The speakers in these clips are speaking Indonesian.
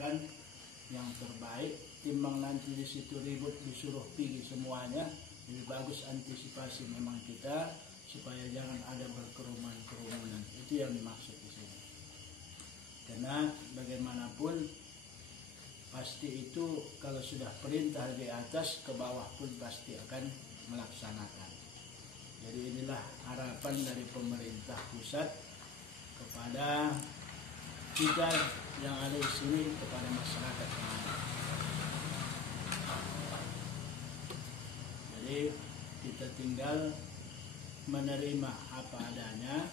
usahakan yang terbaik, timbang nanti di situ ribut disuruh pergi semuanya. Lebih bagus antisipasi memang kita supaya jangan ada berkerumun-kerumunan. Itu yang dimaksud di sini. Karena bagaimanapun pasti itu kalau sudah perintah di atas, ke bawah pun pasti akan melaksanakan. Jadi inilah harapan dari pemerintah pusat kepada kita yang ada di sini, kepada masyarakat yang ada. Jadi kita tinggal menerima apa adanya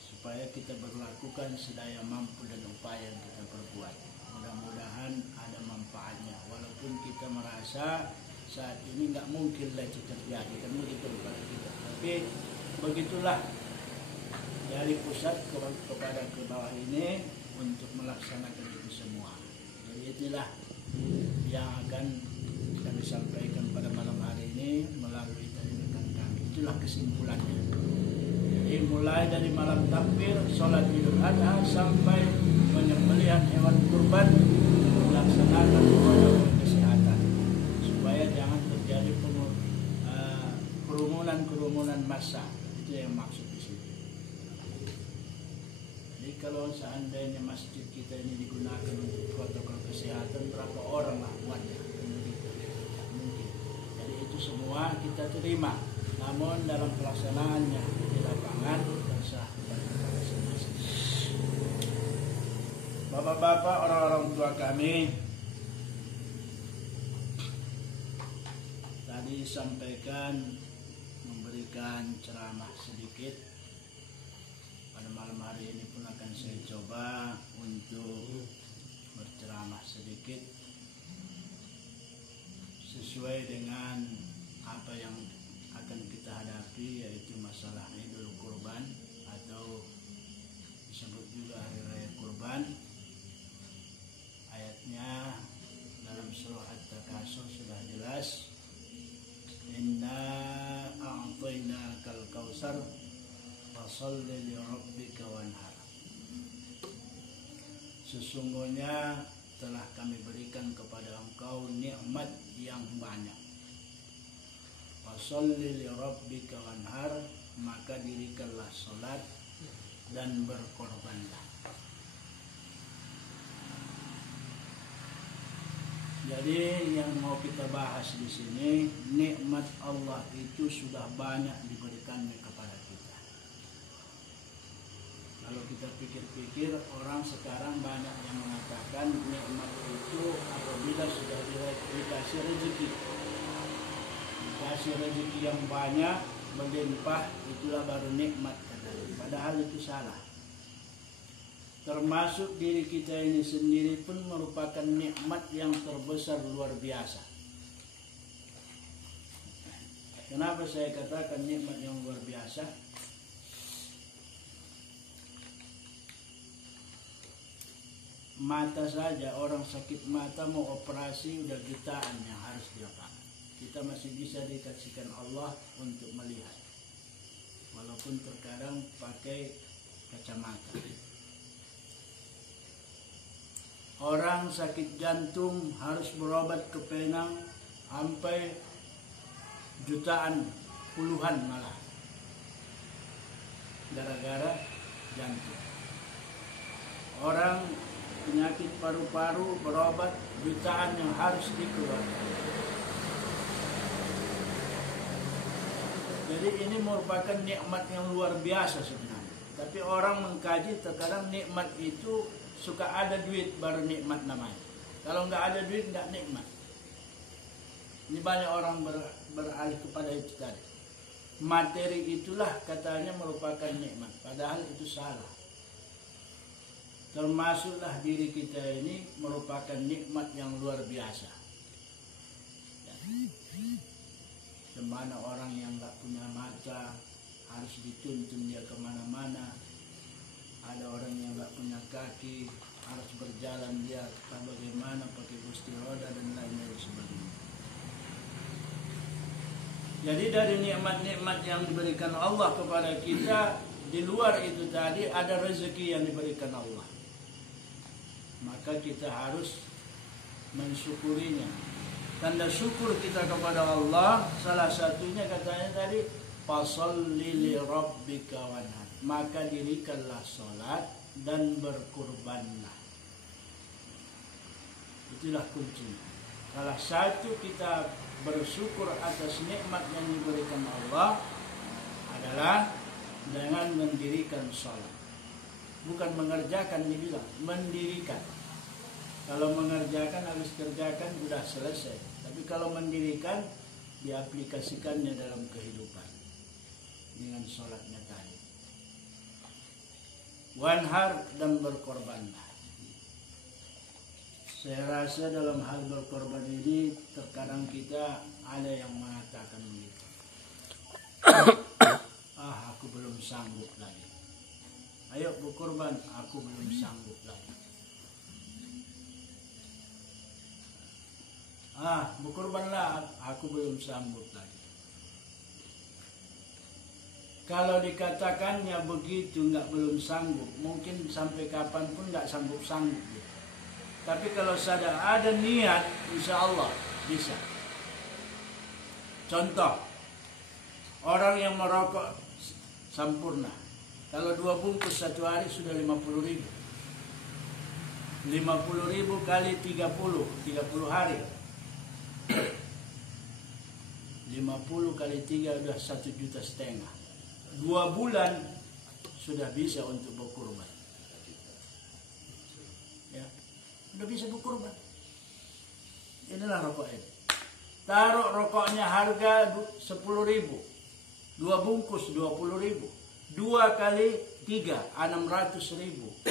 supaya kita berlakukan sedaya mampu dan upaya yang kita perbuat. Mudah-mudahan ada manfaatnya, walaupun kita merasa saat ini nggak mungkin lah itu terjadi, kan begitu kepada kita. Tapi begitulah dari pusat kepada ke bawah ini untuk melaksanakan itu semua. Jadi itulah yang akan kami sampaikan pada malam hari ini melalui tarikan kami. Itulah kesimpulannya. Jadi mulai dari malam takbir, sholat Idul Adha sampai penyembelihan hewan kurban, melaksanakan protokol kesehatan supaya jangan terjadi kerumunan massa. Itu yang maksud di sini. Jadi kalau seandainya masjid kita ini digunakan untuk protokol kesehatan, berapa orang lah buatnya? Mungkin. Jadi itu semua kita terima. Namun dalam pelaksanaannya di lapangan terserah kepada masing-masing. Bapak-bapak, orang-orang tua kami, tadi sampaikan memberikan ceramah sedikit. Pada malam hari ini pun akan saya coba untuk berceramah sedikit sesuai dengan apa yang akan kita hadapi, yaitu masalah Idul Kurban atau disebut juga Hari Raya Kurban. Ayatnya dalam surah At-Takasur sudah jelas, Inna a'tainakal kautsar fasholli li rabbika wanhar. Sesungguhnya telah kami berikan kepada engkau nikmat yang banyak. Fasholli li rabbika wanhar, maka dirikanlah salat dan berkorbanlah. Jadi yang mau kita bahas di sini, nikmat Allah itu sudah banyak diberikannya kepada kita. Kalau kita pikir-pikir, orang sekarang banyak yang mengatakan nikmat itu apabila sudah dikasih rezeki. Dikasih rezeki yang banyak, berlimpah, itulah baru nikmat katanya. Padahal itu salah. Termasuk diri kita ini sendiri pun merupakan nikmat yang terbesar luar biasa. Kenapa saya katakan nikmat yang luar biasa? Mata saja, orang sakit mata mau operasi udah jutaan yang harus dilakukan. Kita masih bisa dikasihkan Allah untuk melihat, walaupun terkadang pakai kacamata. Orang sakit jantung harus berobat ke Penang sampai jutaan, puluhan malah, gara-gara jantung. Orang penyakit paru-paru berobat, jutaan yang harus dikeluarkan. Jadi ini merupakan nikmat yang luar biasa sebenarnya. Tapi orang mengkaji, terkadang nikmat itu suka ada duit baru nikmat namanya. Kalau nggak ada duit nggak nikmat. Ini banyak orang beralih kepada itu tadi. Materi itulah katanya merupakan nikmat, padahal itu salah. Termasuklah diri kita ini merupakan nikmat yang luar biasa. Dimana orang yang nggak punya mata harus dituntun dia kemana-mana. Ada orang yang nggak punya kaki harus berjalan dia bagaimana pakai kursi roda dan lain-lain sebagainya. Jadi dari nikmat-nikmat yang diberikan Allah kepada kita, di luar itu tadi ada rezeki yang diberikan Allah. Maka maka kita harus mensyukurinya. Tanda syukur kita kepada Allah salah satunya katanya tadi, fasholli li rabbika wanhar, maka dirikanlah salat dan berkurbanlah. Itulah kuncinya. Salah satu kita bersyukur atas nikmat yang diberikan Allah adalah dengan mendirikan salat. Bukan mengerjakan, dibilang mendirikan. Kalau mengerjakan habis kerjakan sudah selesai. Tapi kalau mendirikan, diaplikasikannya dalam kehidupan dengan sholatnya tadi. Wanhar, dan berkorbanlah. Saya rasa dalam hal berkorban ini terkadang kita ada yang mengatakan begitu. Aku belum sanggup lagi. Ayo berkorban, aku belum sanggup lagi. Berkorbanlah, aku belum sanggup lagi. Kalau dikatakannya begitu belum sanggup, mungkin sampai kapanpun nggak sanggup-sanggup. Tapi kalau sudah ada niat, insya Allah bisa. Contoh, orang yang merokok sampurna, kalau 2 bungkus satu hari sudah 50.000. 50.000 kali 30 hari. 50 kali 3 udah 1,5 juta. 2 bulan sudah bisa untuk berkurban. Ya, udah bisa berkurban. Inilah rokok ini. Taruh rokoknya harga 10.000. 2 bungkus 20.000. 2 kali 3 600.000.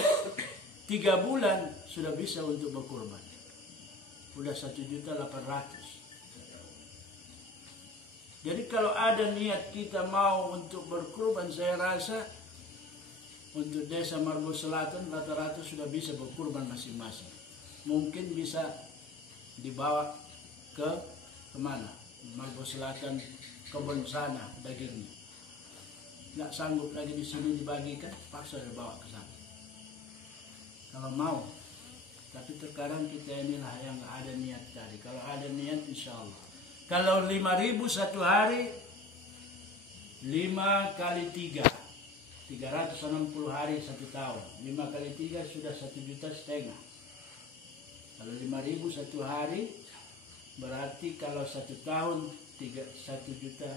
3 bulan sudah bisa untuk berkurban. Udah 1.800.000. Jadi kalau ada niat kita mau untuk berkurban, saya rasa untuk desa Margo Selatan rata-rata sudah bisa berkurban masing-masing. Mungkin bisa dibawa ke kemana? Margo Selatan, kebun sana dagingnya. Nggak sanggup lagi di sini dibagikan, paksa dibawa ke sana. Kalau mau. Tapi terkadang kita inilah yang nggak ada niat tadi. Kalau ada niat, insya Allah. Kalau 5.000 satu hari, 5 kali 3, 360 hari 1 tahun. 5 kali 3 sudah 1,5 juta. Kalau 5.000 satu hari, berarti kalau 1 tahun 1 juta.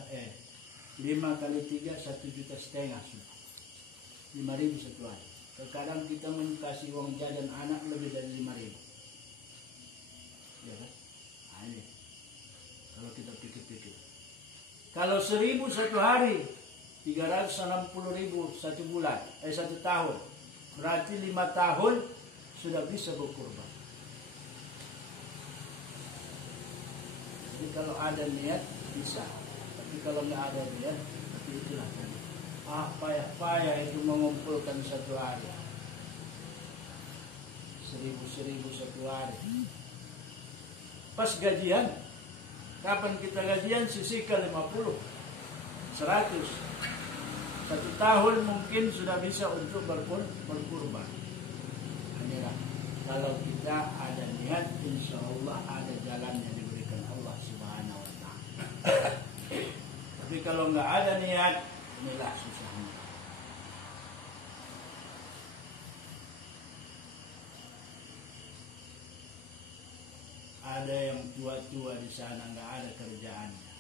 5 kali 3 1,5 juta sudah. 5.000 satu hari. Terkadang kita kasih uang jajan anak lebih dari 5.000. Ya kan? Ini. Kalau kita pikir-pikir. Kalau 1.000 satu hari, 360.000 satu bulan, 1 tahun. Berarti 5 tahun sudah bisa berkurban. Jadi kalau ada niat bisa. Tapi kalau nggak ada niat, tapi itulah kan. Payah itu mengumpulkan 1 hari. 1.000 satu hari. Pas gajian, kapan kita gajian sisihkan 50, 100. 1 tahun mungkin sudah bisa untuk berkurban. Inilah kalau kita ada niat, insya Allah ada jalan yang diberikan Allah Subhanahu Wa Taala. Tapi kalau nggak ada niat, inilah susahnya. Ada yang tua-tua di sana nggak ada kerjaannya,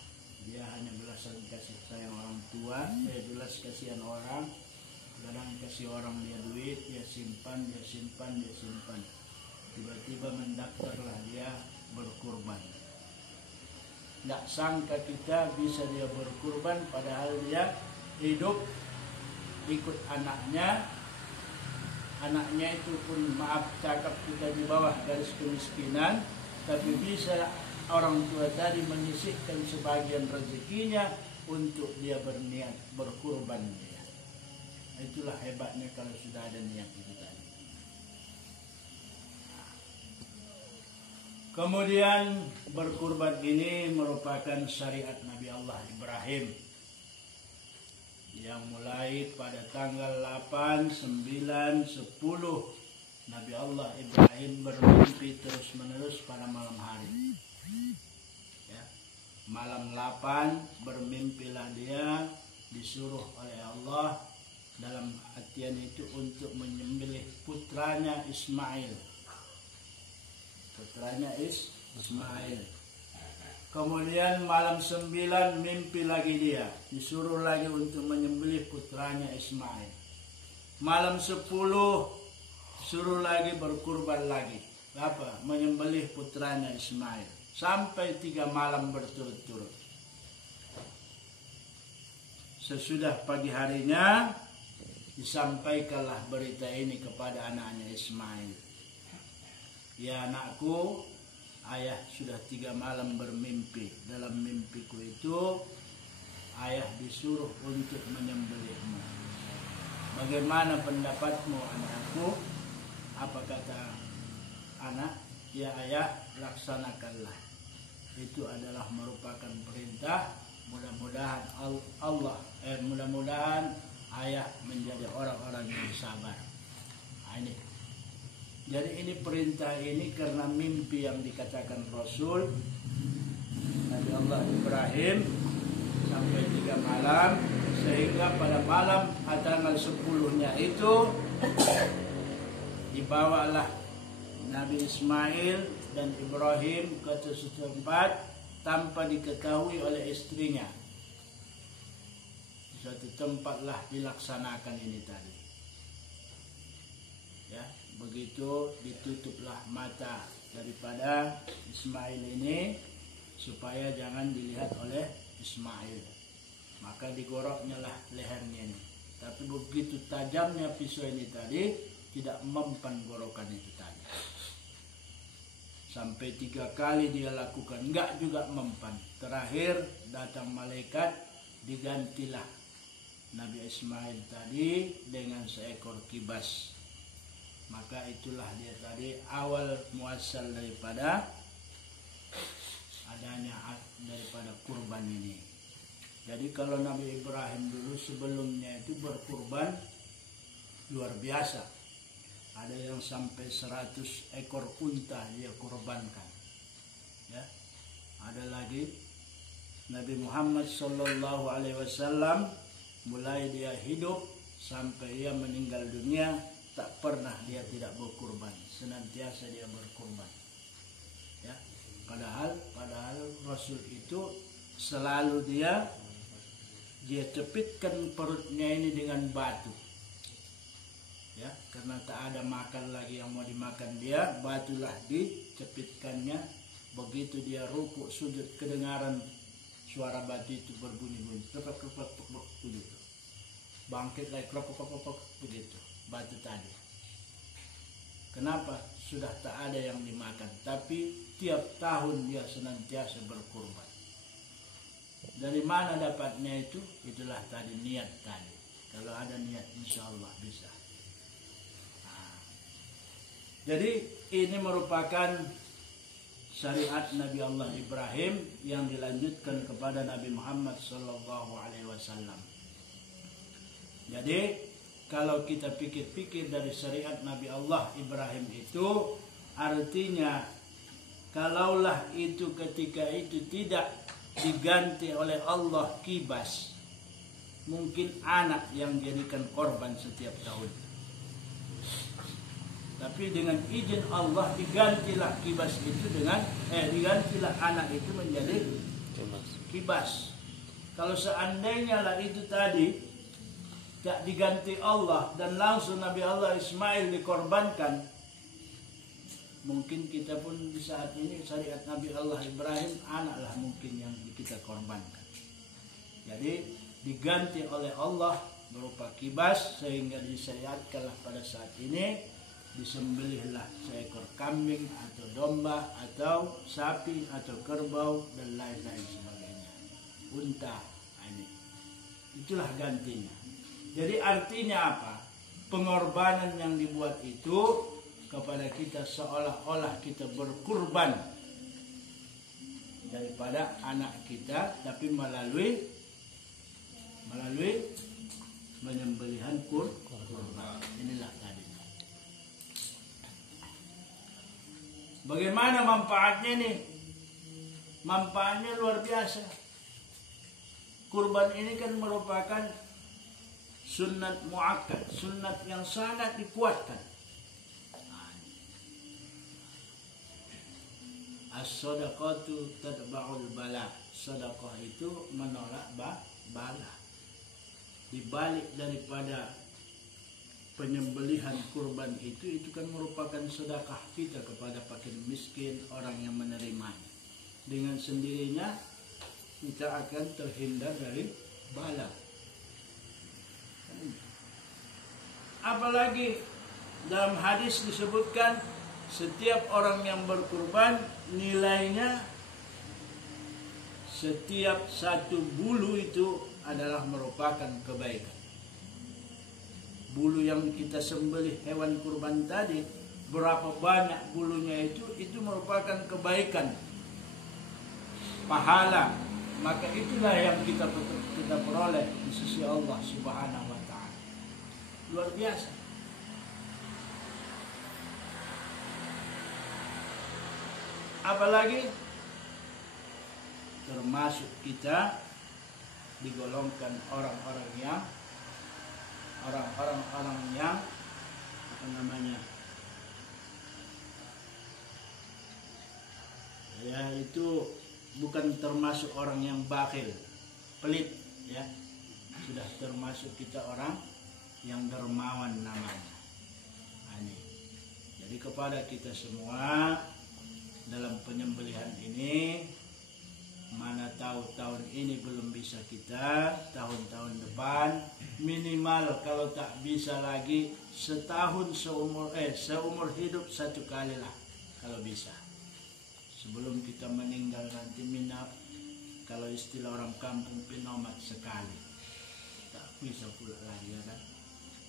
dia hanya belasan kasih sayang orang tua, belas kasihan orang, kadang kasih orang dia duit, dia simpan. Tiba-tiba mendaftarlah dia berkurban. Nggak sangka kita bisa dia berkurban, padahal dia hidup ikut anaknya itu pun maaf cakap kita di bawah garis kemiskinan, tapi bisa orang tua tadi menyisihkan sebagian rezekinya untuk dia berniat berkurban dia. Itulah hebatnya kalau sudah ada niat itu tadi. Kemudian berkurban ini merupakan syariat Nabi Allah Ibrahim yang mulai pada tanggal 8, 9, 10 Nabi Allah Ibrahim bermimpi terus-menerus pada malam hari. Ya. Malam 8 bermimpilah dia disuruh oleh Allah dalam artian itu untuk menyembelih putranya Ismail. Putranya Ismail. Kemudian malam 9 mimpi lagi dia, disuruh lagi untuk menyembelih putranya Ismail. Malam 10 suruh lagi berkurban lagi. Apa? Menyembelih putranya Ismail. Sampai 3 malam berturut-turut. Sesudah pagi harinya disampaikanlah berita ini kepada anaknya Ismail. Ya anakku, ayah sudah 3 malam bermimpi. Dalam mimpiku itu ayah disuruh untuk menyembelihmu. Bagaimana pendapatmu anakku? Apa kata anak? Ya ayah, laksanakanlah. Itu adalah merupakan perintah. Mudah-mudahan mudah-mudahan ayah menjadi orang-orang yang sabar. Nah, ini. Jadi ini perintah ini karena mimpi yang dikatakan Rasul Nabi Allah Ibrahim sampai 3 malam, sehingga pada malam tanggal 10-nya itu dibawalah Nabi Ismail dan Ibrahim ke suatu tempat tanpa diketahui oleh istrinya. Di suatu tempatlah dilaksanakan ini tadi. Ya, begitu ditutuplah mata daripada Ismail ini supaya jangan dilihat oleh Ismail. Maka digoroknya lah lehernya ini. Tapi begitu tajamnya pisau ini tadi, tidak mempan gorokan itu tadi. Sampai 3 kali dia lakukan, enggak juga mempan. Terakhir datang malaikat, digantilah Nabi Ismail tadi dengan seekor kibas. Maka itulah dia tadi awal muasal daripada adanya daripada kurban ini. Jadi kalau Nabi Ibrahim dulu sebelumnya itu berkurban luar biasa. Ada yang sampai 100 ekor unta dia kurbankan. Ya. Ada lagi Nabi Muhammad sallallahu alaihi wasallam mulai dia hidup sampai dia meninggal dunia tak pernah dia tidak berkurban, senantiasa dia berkurban. Ya. Padahal Rasul itu selalu dia cepitkan perutnya ini dengan batu. Ya, karena tak ada makan lagi yang mau dimakan dia, batulah dicepitkannya. Begitu dia rukuk sujud, kedengaran suara batu itu berbunyi-bunyi, krepek begitu. Bangkit lagi krepek begitu, batu tadi. Kenapa? Sudah tak ada yang dimakan, tapi tiap tahun dia senantiasa berkurban. Dari mana dapatnya itu? Itulah tadi niat tadi. Kalau ada niat, insya Allah bisa. Jadi ini merupakan syariat Nabi Allah Ibrahim yang dilanjutkan kepada Nabi Muhammad SAW. Jadi kalau kita pikir-pikir dari syariat Nabi Allah Ibrahim itu artinya kalaulah itu ketika itu tidak diganti oleh Allah kibas, mungkin anak yang jadikan korban setiap tahun. Tapi dengan izin Allah digantilah kibas itu digantilah anak itu menjadi kibas. Kalau seandainya lah itu tadi tak diganti Allah dan langsung Nabi Allah Ismail dikorbankan, mungkin kita pun di saat ini syariat Nabi Allah Ibrahim anaklah mungkin yang kita korbankan. Jadi diganti oleh Allah berupa kibas sehingga disyariatkanlah pada saat ini disembelihlah seekor kambing atau domba atau sapi atau kerbau dan lain-lain sebagainya, unta. Ini itulah gantinya. Jadi artinya apa? Pengorbanan yang dibuat itu kepada kita seolah-olah kita berkurban daripada anak kita, tapi melalui menyembelihan kurban. Inilah tadi. Bagaimana manfaatnya nih? Manfaatnya luar biasa. Kurban ini kan merupakan sunnat muakkad, sunnat yang sangat dikuatkan. As-sadaqatu tadba'ul bala. Sedekah itu menolak bala. Di balik daripada penyembelihan kurban itu kan merupakan sedekah kita kepada fakir miskin, orang yang menerimanya. Dengan sendirinya kita akan terhindar dari bala. Apalagi dalam hadis disebutkan setiap orang yang berkurban nilainya setiap satu bulu itu adalah merupakan kebaikan. Bulu yang kita sembelih hewan kurban tadi, berapa banyak bulunya itu merupakan kebaikan, pahala. Maka itulah yang kita peroleh di sisi Allah Subhanahu wa taala. Luar biasa. Apalagi termasuk kita digolongkan orang-orang yang apa namanya, ya itu bukan termasuk orang yang bakhil, pelit, ya, sudah termasuk kita orang yang dermawan namanya. Ini. Jadi kepada kita semua dalam penyembelihan ini, mana tahu tahun ini belum bisa kita, tahun-tahun depan minimal kalau tak bisa lagi setahun seumur hidup satu kali lah kalau bisa. Sebelum kita meninggal nanti kalau istilah orang kampung pinomat sekali, tak bisa pula lagi, ya kan?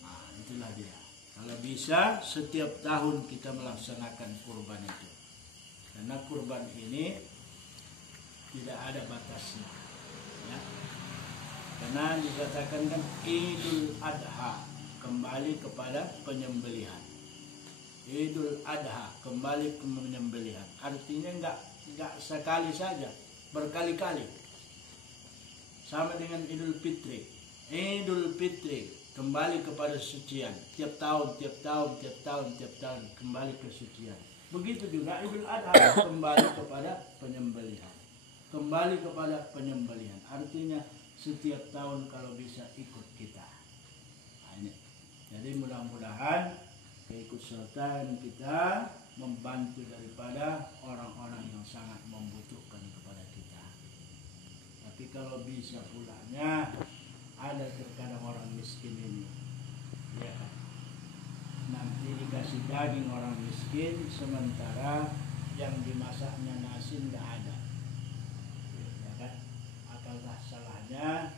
Nah, itulah dia. Kalau bisa setiap tahun kita melaksanakan kurban itu, karena kurban ini tidak ada batasnya, ya. Karena dikatakan kan Idul Adha, kembali kepada penyembelihan. Idul Adha, kembali ke penyembelihan. Artinya enggak sekali saja, berkali-kali. Sama dengan Idul Fitri. Idul Fitri kembali kepada sucian. Tiap tahun kembali ke sucian. Begitu juga Idul Adha, kembali kepada penyembelihan. Kembali kepada penyembelihan. Artinya setiap tahun kalau bisa ikut kita. Nah, ini. Jadi mudah-mudahan keikutsertaan kita membantu daripada orang-orang yang sangat membutuhkan kepada kita. Tapi kalau bisa pulanya ada terkadang orang miskin ini, ya kan? Nanti dikasih daging orang miskin, sementara yang dimasaknya nasi nggak ada. Akankah salahnya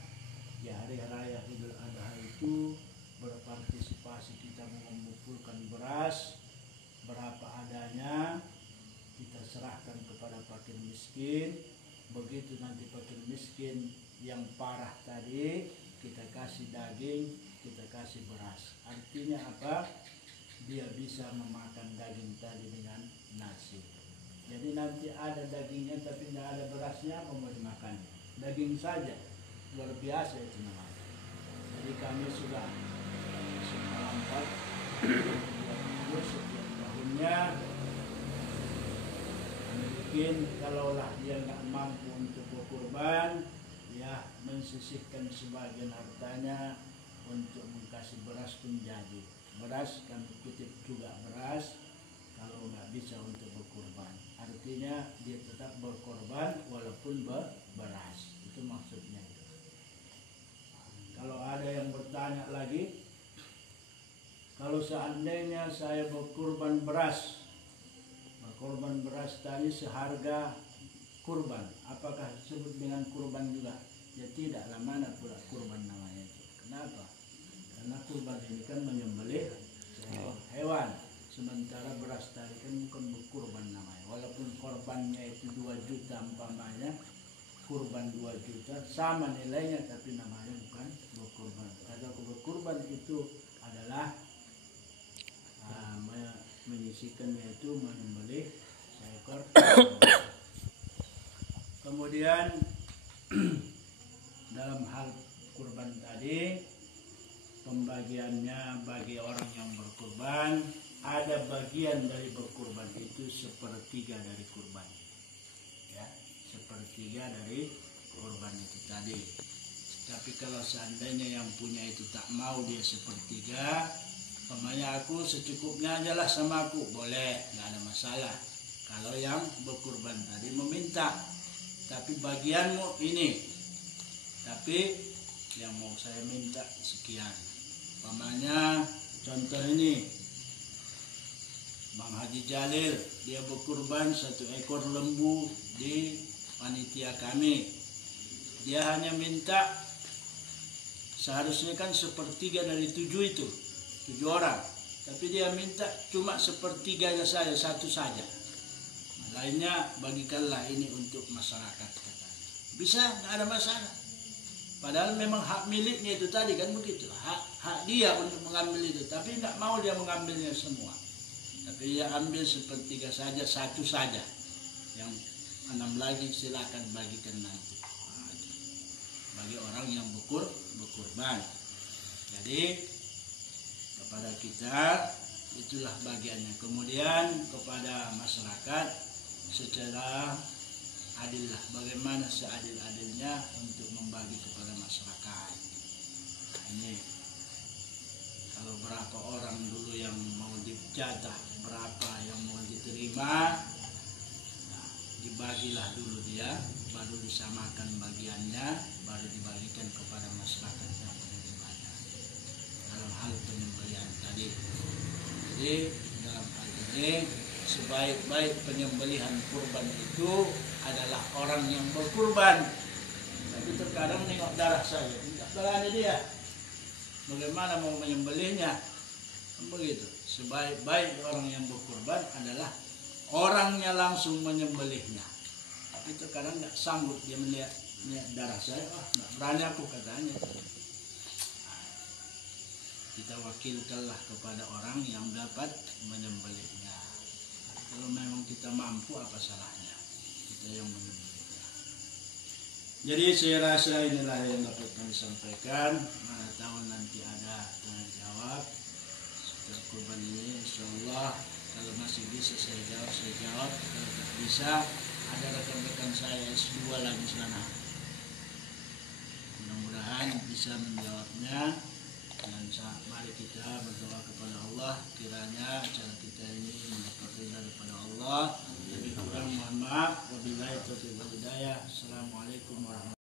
di hari raya Idul Adha itu berpartisipasi kita mengumpulkan beras berapa adanya, kita serahkan kepada fakir miskin. Begitu nanti fakir miskin yang parah tadi kita kasih daging, kita kasih beras. Artinya apa? Dia bisa memakan daging tadi dengan nasi. Jadi nanti ada dagingnya tapi tidak ada berasnya, apa mau dimakan? Daging saja, luar biasa itu namanya. Jadi kami sudah seperempat setiap tahunnya, mungkin kalaulah dia nggak mampu untuk berkurban, ya mensisihkan sebagian hartanya untuk mengkasih beras pun jadi. Beras kami kutip juga beras kalau nggak bisa untuk berkurban. Artinya dia tetap berkorban walaupun beras. Itu maksudnya itu. Kalau ada yang bertanya lagi, kalau seandainya saya berkorban beras tadi seharga kurban, apakah disebut dengan kurban juga? Ya tidaklah, mana pula kurban namanya itu. Kenapa? Karena kurban ini kan menyembelih hewan. Sementara beras tadi kan bukan berkurban namanya. Walaupun korbannya itu 2 juta umpamanya, kurban 2 juta sama nilainya, tapi namanya bukan berkurban. Kalau berkurban itu adalah menyisihkan, yaitu menyembelih Kemudian dalam hal kurban tadi, pembagiannya bagi orang yang berkurban, ada bagian dari berkurban itu sepertiga dari kurban, ya, sepertiga dari kurban itu tadi. Tapi kalau seandainya yang punya itu tak mau dia sepertiga, umpamanya aku secukupnya aja lah sama aku, boleh, nggak ada masalah. Kalau yang berkurban tadi meminta, tapi bagianmu ini, tapi yang mau saya minta sekian. Umpamanya contoh ini, Bang Haji Jalil, dia berkurban 1 ekor lembu di panitia kami. Dia hanya minta, seharusnya kan sepertiga dari 7 itu, 7 orang. Tapi dia minta cuma sepertiganya saja, 1 saja. Lainnya bagikanlah ini untuk masyarakat, katanya. Bisa, nggak ada masalah. Padahal memang hak miliknya itu tadi kan begitu. Hak dia untuk mengambil itu, tapi nggak mau dia mengambilnya semua. Tapi dia ambil sepertiga saja, 1 saja. Yang 6 lagi silakan bagikan nanti. Bagi orang yang berkurban. Jadi kepada kita itulah bagiannya. Kemudian kepada masyarakat secara adillah, bagaimana seadil-adilnya untuk membagi kepada masyarakat. Nah, ini kalau berapa orang dulu yang mau dijatah, berapa yang mau diterima, nah, dibagilah dulu dia, baru disamakan bagiannya, baru dibagikan kepada masyarakat yang menerimanya dalam hal penyembelihan tadi. Jadi dalam hal ini sebaik-baik penyembelihan kurban itu adalah orang yang berkurban. Tapi terkadang nengok darah saja, tidak darahnya dia. Bagaimana mau menyembelihnya? Begitu. Sebaik-baik orang yang berkurban adalah orangnya langsung menyembelihnya. Tapi terkadang nggak sanggup dia melihat darah saya, nggak berani aku, katanya. Kita wakilkanlah kepada orang yang dapat menyembelihnya. Kalau memang kita mampu, apa salahnya kita yang menyembelihnya. Jadi saya rasa inilah yang dapat kami sampaikan. Mana tahu nanti ada tanya jawab setelah kurban ini. InsyaAllah kalau masih bisa saya jawab. Kalau tak bisa, ada rekan-rekan saya S2 lagi sana. Mudah-mudahan bisa menjawabnya. Dan mari kita berdoa kepada Allah, kiranya acara kita ini mendapat ridha daripada Allah. Lebih kurang mohon maaf. Wabillahi taufiq wal hidayah. Assalamualaikum warahmatullahi wabarakatuh.